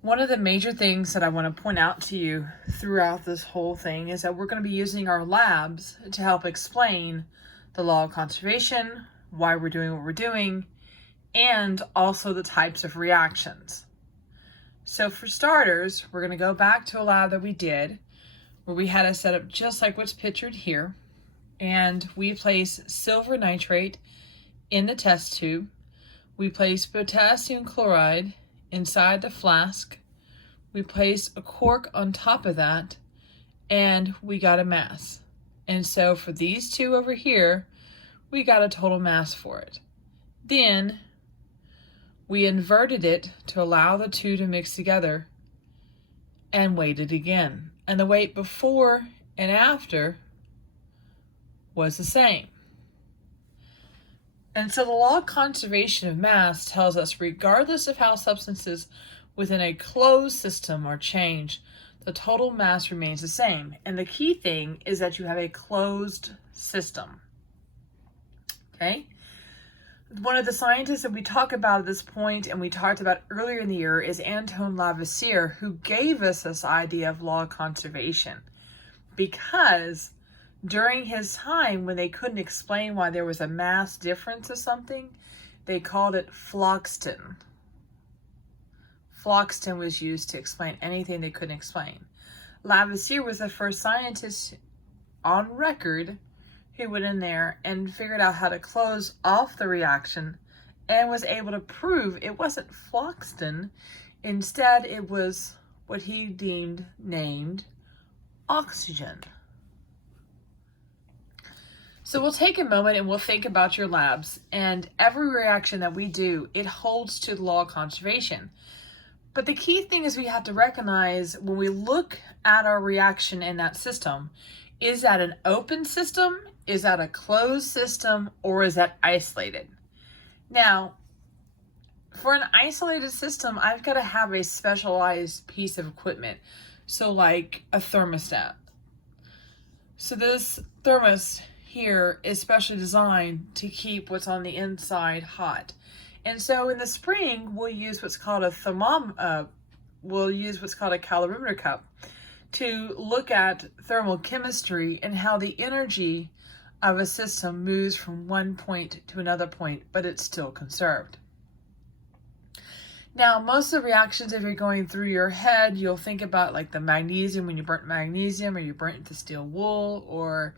One of the major things that I want to point out to you throughout this whole thing is that we're going to be using our labs to help explain the law of conservation, why we're doing what we're doing, and also the types of reactions. So for starters, we're going to go back to a lab that we did where we had a setup just like what's pictured here, and we place silver nitrate in the test tube. We place potassium chloride inside the flask. We place a cork on top of that, and we got a mass. And so for these two over here, we got a total mass for it. Then we inverted it to allow the two to mix together and weighed it again. And the weight before and after was the same. And so the law of conservation of mass tells us regardless of how substances within a closed system are changed, the total mass remains the same. And the key thing is that you have a closed system. Okay? One of the scientists that we talk about at this point and we talked about earlier in the year is Antoine Lavoisier, who gave us this idea of law of conservation. Because during his time, when they couldn't explain why there was a mass difference of something, they called it phlogiston. Phlogiston was used to explain anything they couldn't explain. Lavoisier was the first scientist on record who went in there and figured out how to close off the reaction and was able to prove it wasn't phlogiston. Instead, it was what he named oxygen. So we'll take a moment and we'll think about your labs, and every reaction that we do, it holds to the law of conservation. But the key thing is we have to recognize when we look at our reaction in that system, is that an open system, is that a closed system, or is that isolated? Now, for an isolated system, I've got to have a specialized piece of equipment. So like a thermostat. So this thermos here is specially designed to keep what's on the inside hot. And so in the spring, we'll use what's called a calorimeter cup to look at thermal chemistry and how the energy of a system moves from one point to another point, but it's still conserved. Now, most of the reactions, if you're going through your head, you'll think about like the magnesium, when you burnt magnesium, or you burnt the steel wool, or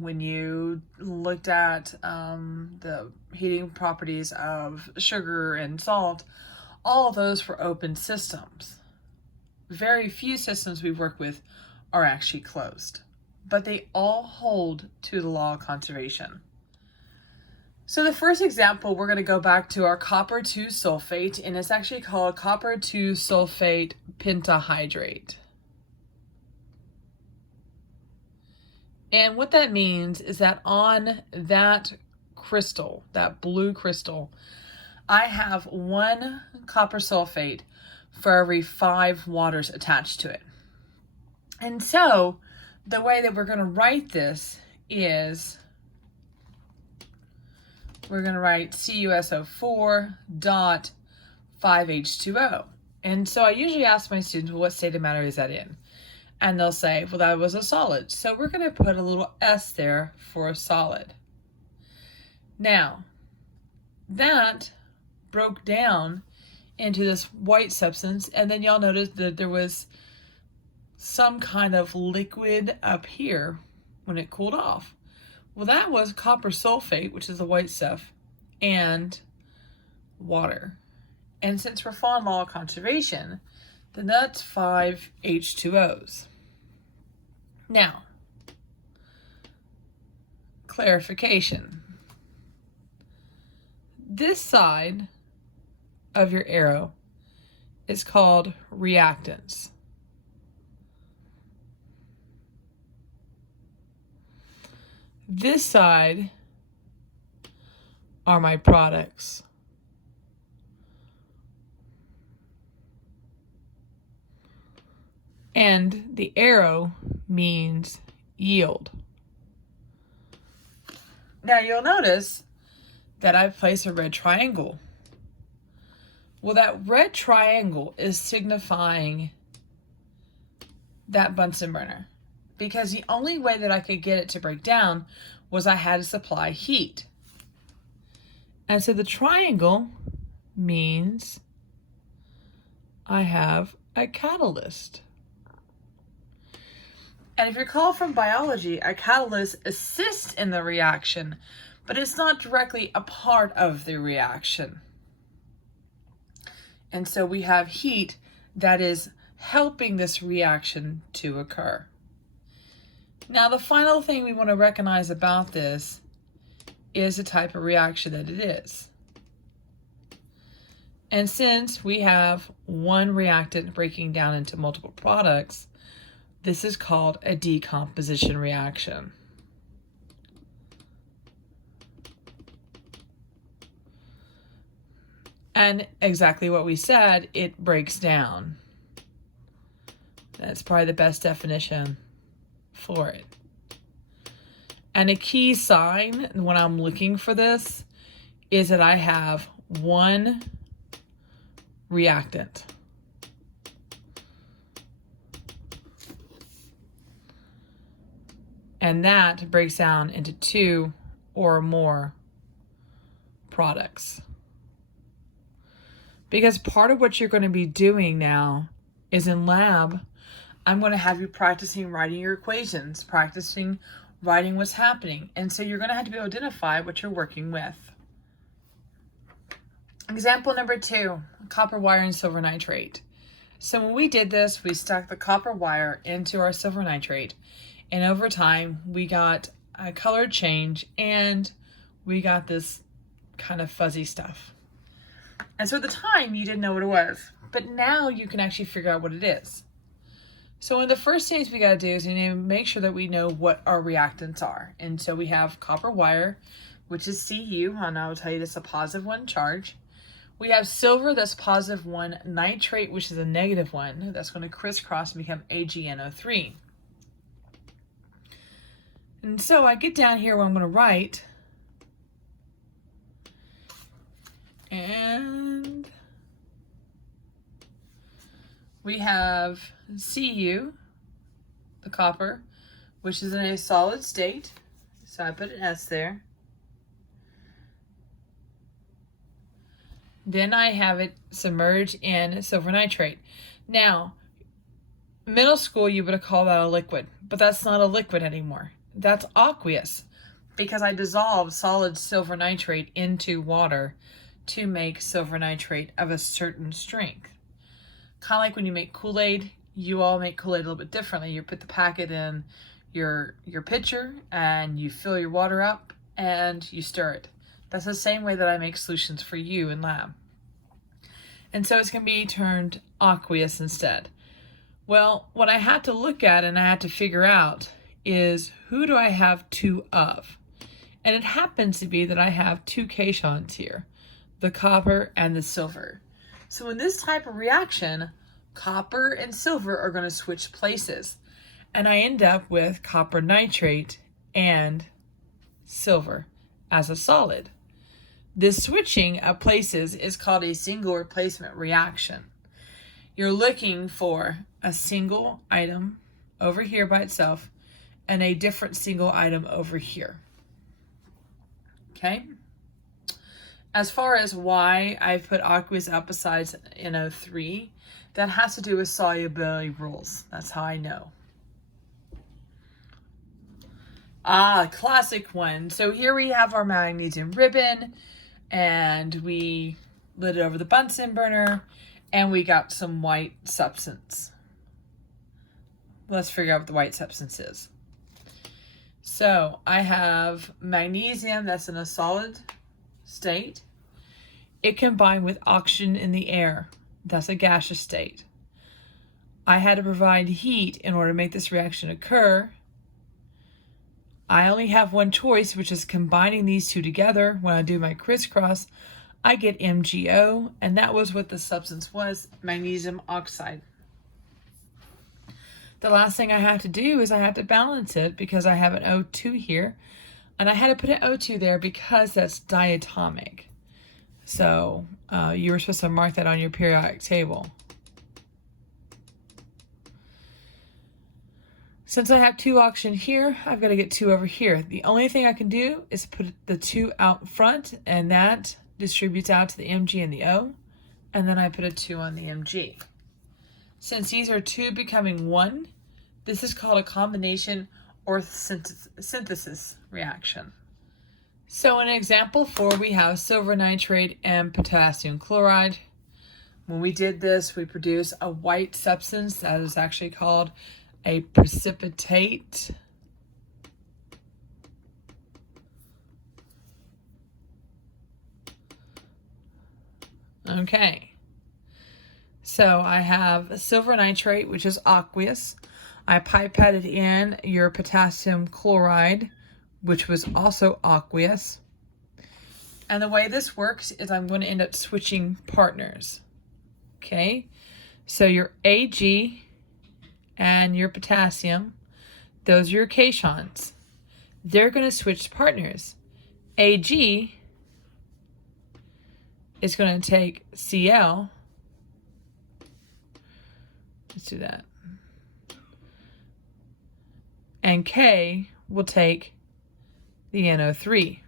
when you looked at the heating properties of sugar and salt. All of those were open systems. Very few systems we work with are actually closed, but they all hold to the law of conservation. So the first example, we're going to go back to our copper 2 sulfate, and it's actually called copper 2 sulfate pentahydrate. And what that means is that on that crystal, that blue crystal, I have 1 copper sulfate for every 5 waters attached to it. And so the way that we're going to write this is we're going to write CuSO4 dot 5H2O. And so I usually ask my students, well, what state of matter is that in? And they'll say, well, that was a solid. So we're going to put a little S there for a solid. Now, that broke down into this white substance, and then y'all notice that there was some kind of liquid up here when it cooled off. Well, that was copper sulfate, which is the white stuff, and water. And since we're following law of conservation, then that's 5 H2Os. Now, clarification. This side of your arrow is called reactants. This side are my products. And the arrow means yield. Now you'll notice that I've placed a red triangle. Well, that red triangle is signifying that Bunsen burner, because the only way that I could get it to break down was I had to supply heat. And so the triangle means I have a catalyst. And if you recall from biology, a catalyst assists in the reaction, but it's not directly a part of the reaction. And so we have heat that is helping this reaction to occur. Now, the final thing we want to recognize about this is the type of reaction that it is. And since we have one reactant breaking down into multiple products, this is called a decomposition reaction. And exactly what we said, it breaks down. That's probably the best definition for it. And a key sign when I'm looking for this is that I have one reactant. And that breaks down into two or more products. Because part of what you're going to be doing now is in lab, I'm going to have you practicing writing your equations, practicing writing what's happening. And so you're going to have to be able to identify what you're working with. Example number 2, copper wire and silver nitrate. So when we did this, we stuck the copper wire into our silver nitrate, and over time we got a color change and we got this kind of fuzzy stuff. And so at the time you didn't know what it was, but now you can actually figure out what it is. So in the first things we got to do is we need to make sure that we know what our reactants are. And so we have copper wire, which is Cu, and I'll tell you that's a +1 charge. We have silver, that's +1 nitrate, which is a -1. That's going to crisscross and become AgNO3. And so I get down here where I'm going to write, and we have Cu, the copper, which is in a solid state. So I put an S there. Then I have it submerged in silver nitrate. Now, middle school, you would have called that a liquid, but that's not a liquid anymore. That's aqueous, because I dissolved solid silver nitrate into water to make silver nitrate of a certain strength. Kind of like when you make Kool-Aid, you all make Kool-Aid a little bit differently. You put the packet in your pitcher and you fill your water up and you stir it. That's the same way that I make solutions for you in lab. And so it's going to be turned aqueous instead. Well, what I had to look at and I had to figure out is, who do I have two of? And it happens to be that I have two cations here, the copper and the silver. So in this type of reaction, copper and silver are going to switch places. And I end up with copper nitrate and silver as a solid. This switching of places is called a single replacement reaction. You're looking for a single item over here by itself and a different single item over here. Okay? As far as why I've put aqueous out besides NO3, that has to do with solubility rules. That's how I know. Classic one. So here we have our magnesium ribbon, and we lit it over the Bunsen burner, and we got some white substance. Let's figure out what the white substance is. So I have magnesium that's in a solid state. It combined with oxygen in the air. That's a gaseous state. I had to provide heat in order to make this reaction occur. I only have one choice, which is combining these two together. When I do my crisscross, I get MgO, and that was what the substance was, magnesium oxide. The last thing I have to do is I have to balance it because I have an O2 here, and I had to put an O2 there because that's diatomic. So you were supposed to mark that on your periodic table. Since I have 2 oxygen here, I've got to get 2 over here. The only thing I can do is put the 2 out front, and that distributes out to the Mg and the O, and then I put a 2 on the Mg. Since these are 2 becoming 1, this is called a combination or synthesis reaction. So in example 4, we have silver nitrate and potassium chloride. When we did this, we produced a white substance that is actually called a precipitate. Okay. So I have silver nitrate, which is aqueous. I pipetted in your potassium chloride, which was also aqueous. And the way this works is I'm going to end up switching partners. Okay. So your Ag and your potassium, those are your cations. They're going to switch partners. Ag is going to take Cl. Let's do that. And K will take the NO3.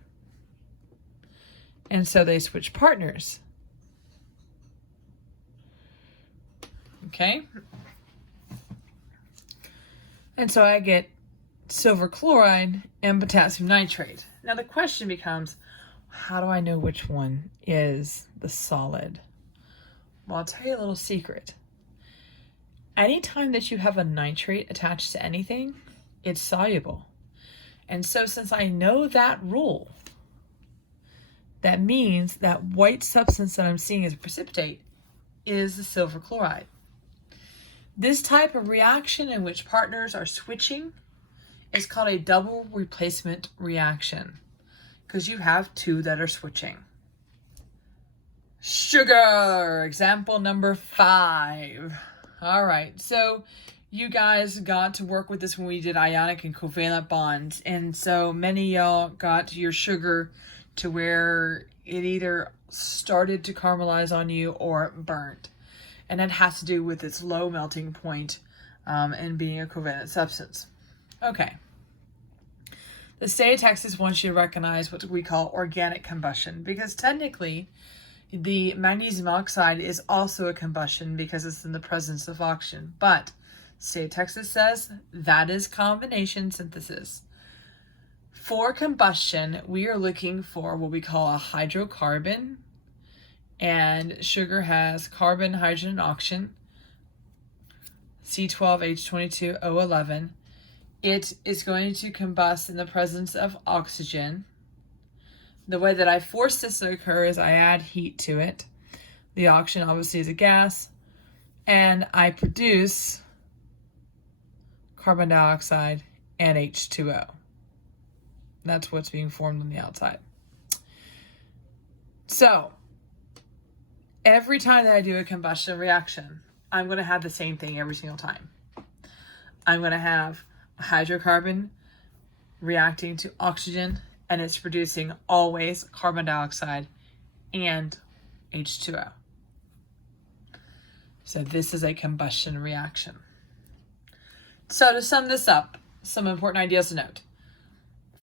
And so they switch partners. Okay. And so I get silver chloride and potassium nitrate. Now the question becomes, how do I know which one is the solid? Well, I'll tell you a little secret. Anytime that you have a nitrate attached to anything, it's soluble. And so since I know that rule, that means that white substance that I'm seeing as a precipitate is the silver chloride. This type of reaction in which partners are switching is called a double replacement reaction because you have 2 that are switching. Sugar, example number 5. All right, so you guys got to work with this when we did ionic and covalent bonds, and so many of y'all got your sugar to where it either started to caramelize on you or burnt. And that has to do with its low melting point and being a covalent substance. Okay. The state of Texas wants you to recognize what we call organic combustion because technically the magnesium oxide is also a combustion because it's in the presence of oxygen. But state of Texas says that is combination synthesis. For combustion, we are looking for what we call a hydrocarbon. And sugar has carbon, hydrogen, and oxygen, C12H22O11. It is going to combust in the presence of oxygen. The way that I force this to occur is I add heat to it. The oxygen obviously is a gas. And I produce carbon dioxide and H2O. That's what's being formed on the outside. So, every time that I do a combustion reaction, I'm going to have the same thing every single time. I'm going to have a hydrocarbon reacting to oxygen, and it's producing always carbon dioxide and H2O. So this is a combustion reaction. So to sum this up, some important ideas to note.